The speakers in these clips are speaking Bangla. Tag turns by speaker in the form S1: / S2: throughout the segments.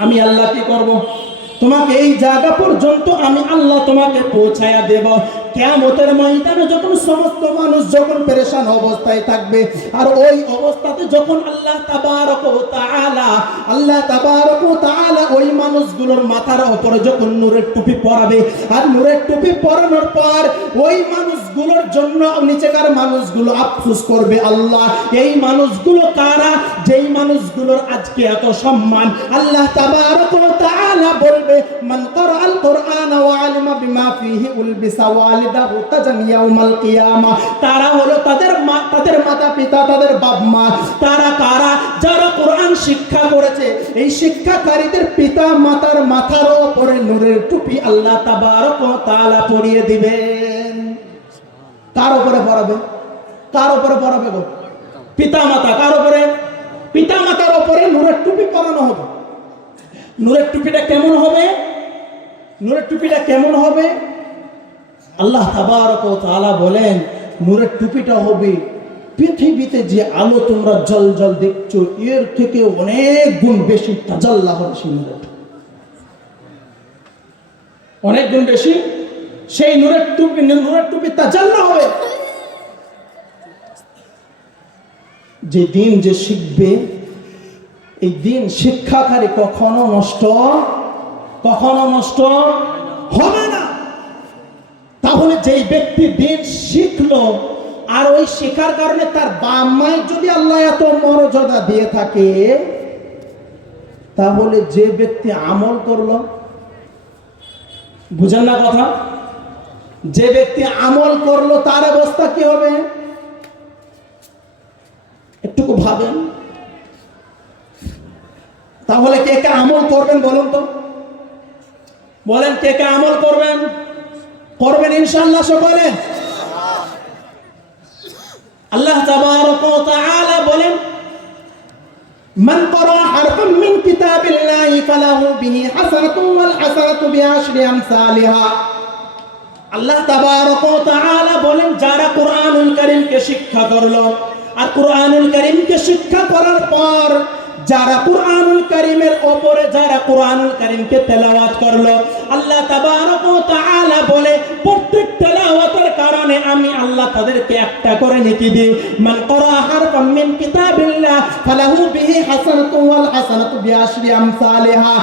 S1: আমি আল্লাহ কি করব? তোমাকে এই জায়গা পর্যন্ত আমি আল্লাহ তোমাকে পৌঁছায়া দেব। কেমতের ময়দানে যখন সমস্ত মানুষ যখন পেরেশান অবস্থায় থাকবে, আর ওই অবস্থাতে যখন আল্লাহ তাবারক তাআলা, আল্লাহ তাবারক তাআলা ওই মানুষগুলোর মাথার উপরে যখন নূরের টুপি পরাবে, আর নূরের টুপি পরানোর পর ওই মানুষগুলোর জন্য নিচেকার মানুষগুলো আফসোস করবে, আল্লাহ, এই মানুষগুলো কারা? যেই মানুষগুলোর আজকে এত সম্মান, আল্লাহ তাবারক তাআলা বলবে, মান করাআল কোরআন ওয়া আলিমা বিমা ফিহি উলবিসা কিয়ামা তারা হলো তাদের মা, তাদের মাতা পিতা, তাদের বাপ মা। তারা কারা? যারা কোরআন শিক্ষা করেছে। এই শিক্ষাকারীদের পিতা মাতার মাথার উপরে নূরের টুপি আল্লাহ তাবারক ও পরিয়ে দিবেন। কার উপরে পড়াবে? কার উপরে পড়াবে গো? পিতা মাতা কার উপরে? পিতা মাতার উপরে নূরের টুপি পরানো হবে। নূরের টুপিটা কেমন হবে? নূরের টুপিটা কেমন হবে? আল্লাহ ও বলেন নূরের টুপিটা হবে পৃথিবীতে যে আলো তোমরা জল জল দেখছ, এর থেকে অনেক গুণ বেশি তাজাল্লাহ সেই অনেক গুণ বেশি? সেই নূরের টুপি নূরের টুপি তাজাল্লাহ হবে। যে দিন যে শিখবে, এই দিন শিক্ষাকারী কখনো নষ্ট কখনো নষ্ট হবে তাহলে যেই ব্যক্তি দিন শিখলো আর ওই শেখার কারণে তার বাপ মায়ের যদি আল্লাহ এত মর্যাদা দিয়ে থাকে, তাহলে যে ব্যক্তি আমল করল, বুঝেন না কথা? যে ব্যক্তি আমল করল, তার অবস্থা কি হবে? একটুকু ভাবেন। তাহলে কে কে আমল করবেন বলুন তো? বলেন কে কে আমল করবেন? করবেন ইনশাআল্লাহ সকলে? আল্লাহ বলেন, মান ক্বরা হারফাম মিন কিতাবিল্লাহি ফালাহু বিহি হাসানাতুন ওয়াল হাসানাতু বিআশরি আমসালিহা। আল্লাহ তাবারক ওয়া তাআলা বলেন, যারা কোরআনুল কারীমকে শিক্ষা করল আর কোরআনুল কে শিক্ষা করার পর যারা কোরআনুল করিমের ওপরে, যারা কোরআনুল কারীমকে তেলাওয়াত করল, আল্লাহ তাবারক ওয়া তাআলা বলে প্রত্যেক তেলাওয়াতের কারণে আমি আল্লাহ তাদেরকে একটা করে নেকি দিই। মান করা হারফাম মিন কিতাবিল্লাহ, ফালাহু বিহি হাসানাতুন ওয়াল হাসানাতু বিআশরি আমসালিহা।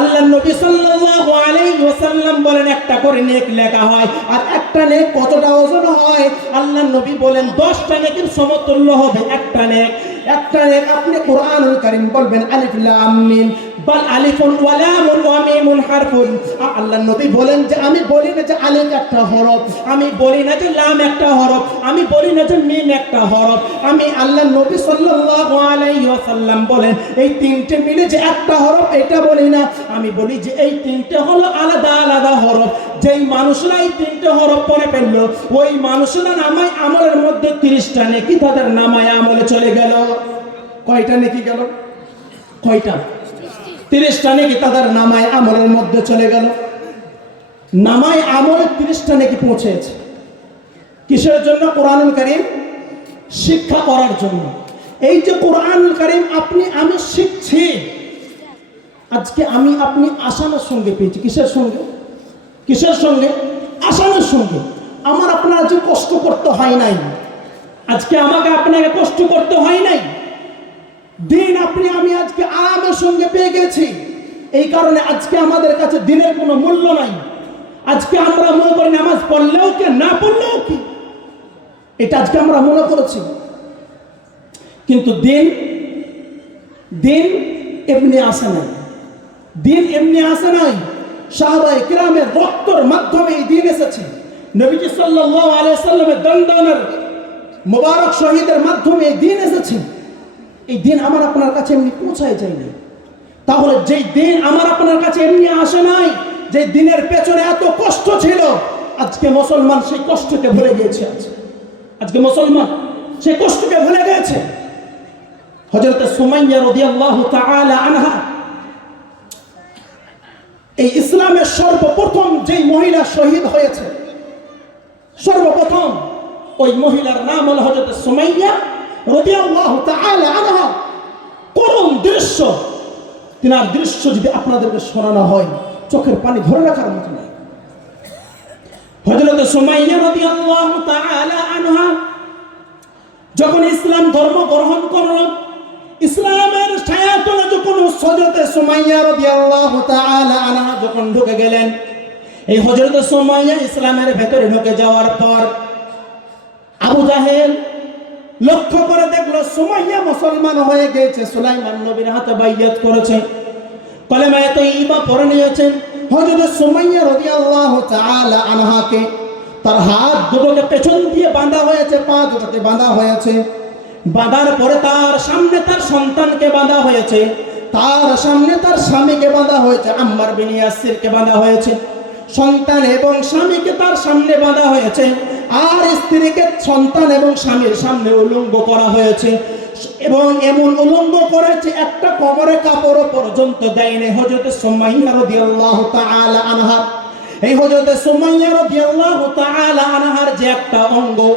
S1: আল্লাহ নবী সাল্লাল্লাহু আলাইহি ওয়াসাল্লাম বলেন, একটা করে নেক লেখা হয় আর একটা নেক কতটা ওজন হয়? আল্লাহ নবী বলেন 10টা নেকের সমতুল্য হবে একটা নেক। একটা নেক আপনি কোরআনুল কারীম বলবেন, আলিফ লাম মিম। বাল আলিফুন ওয়া লামুন ওয়া মিমুন হারফুন। আ- আল্লাহ নবী বলেন যে, আমি বলি না যে আলিফ একটা হরফ, আমি বলি না যে লাম একটা হরফ, আমি বলি না যে মিম একটা হরফ। আমি আল্লাহ নবী সাল্লাল্লাহু আলাইহি ওয়াসাল্লাম বলেন, এই তিনটে মিলে যে একটা হরফ, এটা বলি না। আমি বলি যে, এই তিনটে হলো আলাদা আলাদা হরফ। যেই মানুষরা এই তিনটে হরফ পরে ফেলল, ওই মানুষরা নামায় আমলের মধ্যে তিরিশটা নেকি, তাদের নামায় আমলে চলে গেল। কয়টা নেকি গেল? কয়টা? তিরিশটা নাকি তাদের নামায় আমলের মধ্যে চলে গেল। নামায় আমলে তিরিশটা নাকি পৌঁছেছে। কিসের জন্য? কোরআনুল করিম শিক্ষা করার জন্য। এই যে কোরআনুল করিম আপনি, আমি শিখছি। আজকে আমি আপনি আসামের সঙ্গে পেয়েছি। কিসের সঙ্গে? কিসের সঙ্গে? আসামের সঙ্গে। আমার আপনার যে কষ্ট করতে হয় নাই, আজকে আমাকে আপনাকে কষ্ট করতে হয় নাই দিন আপনি, আমি আজকে আরামের সঙ্গে পেয়ে গেছি। এই কারণে আজকে আমাদের কাছে দিনের কোনো মূল্য নাই। আজকে আমরা মনে করি নামাজ পড়লেও কি, না পড়লেও কি? এটা আজকে আমরা মনে করেছি। কিন্তু দিন দিন এমনি আসে নাই। দিন এমনি আসে নাই। সাহাবাই কিরামের রক্তর মাধ্যমে এই দিন এসেছে। নবীজি সাল্লাল্লাহু আলাইহি সাল্লামের দন্দনের মোবারক শহীদের মাধ্যমে এই দিন এসেছে। এই দিন আমার আপনার কাছে এমনি পৌঁছায় যায়নি তাহলে যেই দিন আমার আপনার কাছে এমনি আসে নাই যে দিনের পেছনে এত কষ্ট ছিল, আজকে মুসলমান সেই কষ্টকে ভুলে গিয়েছে আজকে আজকে মুসলমান সেই কষ্টকে ভুলে গেছে হজরত সুমাইয়া রাদিয়াল্লাহু তাআলা আনহা, এই ইসলামের সর্বপ্রথম যেই মহিলা শহীদ হয়েছে, সর্বপ্রথম ওই মহিলার নাম হল হজরত সুমাইয়া করুণ দৃশ্য। তিনার দৃশ্য যদি আপনাদেরকে শোনানো হয়, চোখের পানি ধরে রাখার মতো নয়। হজরত সুমাইয়া তাআলা আনহা যখন ইসলাম ধর্ম গ্রহণ করল, ইসলামের ছায়াতলে যখন হজরতে সুমাইয়া রাদিয়াল্লাহু তাআলা আনহা যখন ঢুকে গেলেন, এই হজরত সুমাইয়া ইসলামের ভেতরে ঢুকে যাওয়ার পর আবু জাহেল লক্ষ্য করে দেখল সুমাইয়া মুসলমান হয়ে গেছে সুলাইমান নবীর হাতে বাইয়াত করেছে। কলেমায় তো ইমা পড়ে নিয়েছেন হযরত সুমাইয়া রাদিয়াল্লাহু তাআলা আনহাকে তার হাত দুটোকে পেছন দিয়ে বাঁধা হয়েছে, পা দুটোকে বাঁধা হয়েছে। বাঁধার পরে তার সামনে তার সন্তানকে বাঁধা হয়েছে, তার সামনে তার স্বামীকে বাঁধা হয়েছে, আম্মার বিন ইয়াসিরকে বাঁধা হয়েছে। সন্তান এবং স্বামীকে তার সামনে বাঁধা হয়েছে। আর স্ত্রীকে সন্তান এবং স্বামীর সামনে উলঙ্গ করা হয়েছে। এবং এমন উলঙ্গ করেছে, একটা কবরে কাপড় পর্যন্ত দেয়নি। হজরত সুমাইয়া রাদিয়াল্লাহু তাআলা আনহা এই হজরত সুমাইয়া রাদিয়াল্লাহু তাআলা আনহার যে একটা অঙ্গ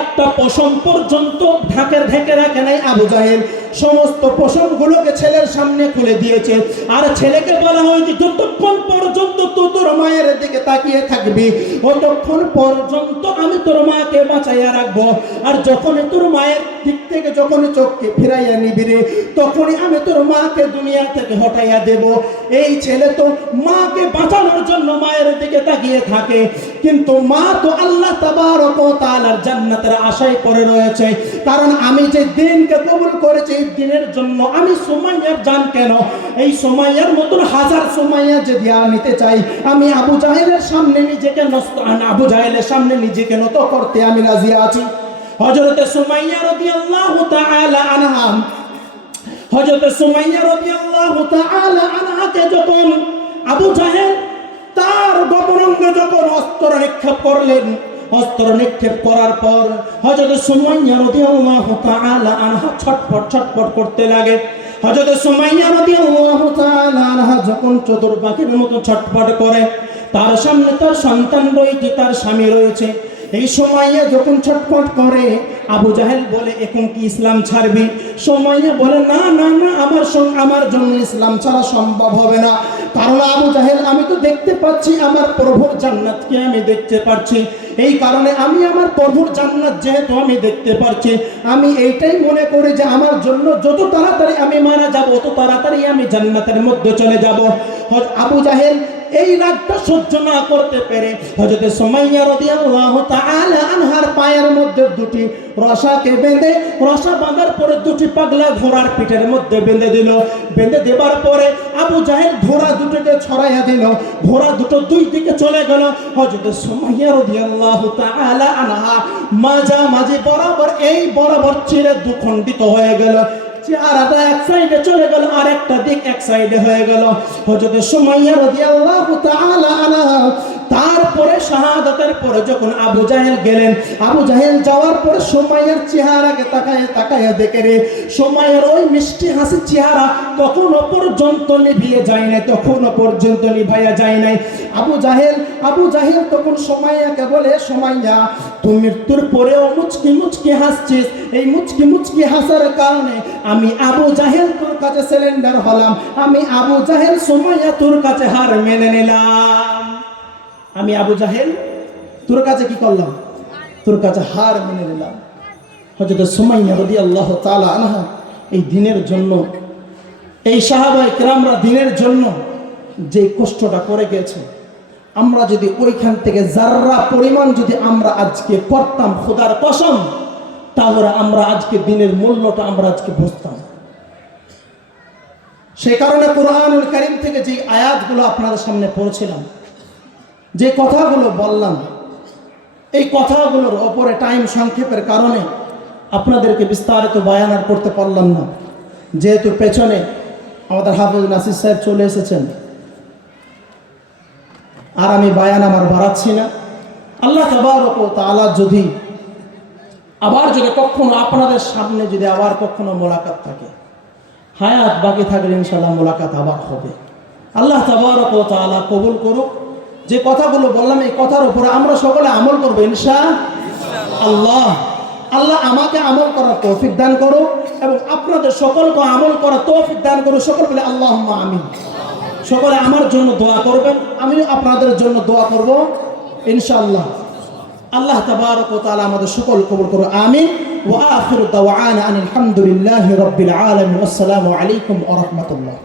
S1: একটা পশম পর্যন্ত ঢাকের ঢেকে রাখে নাই আবু জাহেল। সমস্ত পশমগুলোকে ছেলের সামনে খুলে দিয়েছে। আর ছেলেকে বলা হয়েছে, যতক্ষণ পর্যন্ত তুই তোর মায়ের দিকে তাকিয়ে থাকবি ততক্ষণ পর্যন্ত আমি তোর মাকে বাঁচাইয়া রাখব। আর যখন তোর মায়ের দিক থেকে যখন চোখকে ফিরাইয়া নিবি রে, তখনই আমি তোর মাকে দুনিয়া থেকে হটাইয়া দেব। এই ছেলে তো মাকে বাঁচানোর জন্য মায়ের দিকে তাকিয়ে থাকে। কিন্তু মা তো আল্লাহ তাবারক ও তাআলার জান্নাতের আশায় পড়ে রয়েছে। কারণ আমি যে দিনকে কবুল করেছি, এই দিনের জন্য আমি সুমাইয়ার জান কেন? এই সুমাইয়ার মতন হাজার সুমাইয়া যদি নিতে চাই, আমি আবু জাহেলের সামনে নিজেকে নষ্ট আবু জাহেলের সামনে নিজেকে নত করতে আমি রাজি আছি। হযরতে সুমাইয়া রাদিয়াল্লাহু তাআলা আনহা হযরত সুমাইয়া রাদিয়াল্লাহু তাআলা আনহাকে যখন আবু জাহেল তার গোপনাঙ্গে যখন অস্ত্র নিক্ষেপ করলেন অস্ত্র নিক্ষেপ করার পর হজরত সুমাইয়া রাদিয়াল্লাহু তাআলা আনহা ছটফট ছটফট করতে লাগে। হযরত সুমাইয়া রাদিয়াল্লাহু তাআলা আনহা যখন চতুর পাখির মতো ছটফট করে, তার সামনে তার সন্তান রয়েছে, তার স্বামী রয়েছে। এই সময়ে যখন ছটফট করে, আবু জাহেল বলে, এখন কি ইসলাম ছাড়বি? সময়ে বলে, না না না, আমার আমার জন্য ইসলাম ছাড়া সম্ভব হবে না। কারণ আবু জাহেল, আমি তো দেখতে পাচ্ছি, আমার প্রভুর জান্নাতকে আমি দেখতে পাচ্ছি এই কারণে আমি আমার প্রভুর জান্নাত যেহেতু আমি দেখতে পাচ্ছি আমি এইটাই মনে করি যে, আমার জন্য যত তাড়াতাড়ি আমি মারা যাব, তত তাড়াতাড়ি আমি জান্নাতের মধ্যে চলে যাব। আবু জাহেল এই রাগটা সহ্য না করতে পেরে হযরত সুমাইয়া রাদিয়াল্লাহু তাআলা আনহার পায়ের মধ্যে দুটি রসাকে বেঁধে, রসা বাঁধার পরে দুটি পাগলা ঘোড়ার পিঠের মধ্যে বেঁধে দিল। বেঁধে দেবার পরে আবু জাহেল ঘোড়া দুটোকে ছড়াইয়া দিল। ঘোড়া দুটো দুই দিকে চলে গেল। হযরত সুমাইয়া রাদিয়াল্লাহু তাআলা আনহা মাজা মাঝে বরাবর এই বরাবর চিরে দুখণ্ডিত হয়ে গেল। এক সাইডে চলে গেল, আর একটা দিক এক সাইডে হয়ে গেল। হজরত সুমাইয়া রাদিয়াল্লাহু তাআলা আনহা তারপরে শাহাদাতের পরে যখন আবু জাহেল গেলেন, আবু জাহেল যাওয়ার পরে সুমাইয়ার চেহারাকে তাকায় তাকায় দেখে রে, সুমাইয়ার ওই মিষ্টি হাসি চেহারা তখনও পর্যন্ত নিভিয়ে যায় নাই, তখনও পর্যন্ত নিভাইয়া যায় নাই। আবু জাহেল আবু জাহেল তখন সুমাইয়াকে বলে, সুমাইয়া, তুই মৃত্যুর পরেও মুচকি মুচকি হাসছিস। এই মুচকি মুচকি হাসার কারণে আমি আবু জাহেল তোর কাছে সিলিন্ডার হলাম। আমি আবু জাহেল, সুমাইয়া তোর কাছে হার মেনে নিলাম। আমি আবু জাহেল, তোর কাছে কি করলাম? তোর কাছে হার মেনে নিলাম। হজরত সুমাইয়া রদি আল্লাহ তালা আনহা এই দিনের জন্য, এই সাহাবাই কেরামরা দিনের জন্য যে কষ্টটা করে গেছে, আমরা যদি ওইখান থেকে যার্রা পরিমাণ যদি আমরা আজকে করতাম খোদার কসম, তাহলে আমরা আজকে দিনের মূল্যটা আমরা আজকে বুঝতাম। সেই কারণে কোরআনুল করিম থেকে যে আয়াতগুলো আপনাদের সামনে পড়ছিলাম যে কথাগুলো বললাম, এই কথাগুলোর ওপরে টাইম সংক্ষেপের কারণে আপনাদেরকে বিস্তারিত বায়ান আর করতে পারলাম না। যেহেতু পেছনে আমাদের হাফিজ নাসির সাহেব চলে এসেছেন, আর আমি বায়ান আমার বাড়াচ্ছি না। আল্লাহ তাবারক ও তাআলা যদি আবার যদি কখনো আপনাদের সামনে যদি আবার কখনো মোলাকাত থাকে, হায়াত বাকি থাকলে ইনশাল্লাহ মোলাকাত আবার হবে। আল্লাহ তাবারক ও তাআলা কবুল করুক। যে কথাগুলো বললাম, এই কথার উপরে আমরা সকলে আমল করব, ইনশা আল্লাহ। আল্লাহ আমাকে আমল করার তৌফিক দান করো এবং আপনাদের সকলকে আমল করার তৌফিক দান করো সকল বলে আল্লাহ আমি সকলে আমার জন্য দোয়া করবেন, আমিও আপনাদের জন্য দোয়া করব, ইনশাআল্লাহ। আল্লাহ তাবারক তাআলা আমাদের সকল কবুল করো আমিন। ওয়া আখিরু দাওয়ানা আনিল হামদুলিল্লাহি রাব্বিল আলামিন। আসসালামু আলাইকুম ওয়া রাহমাতুল্লাহ।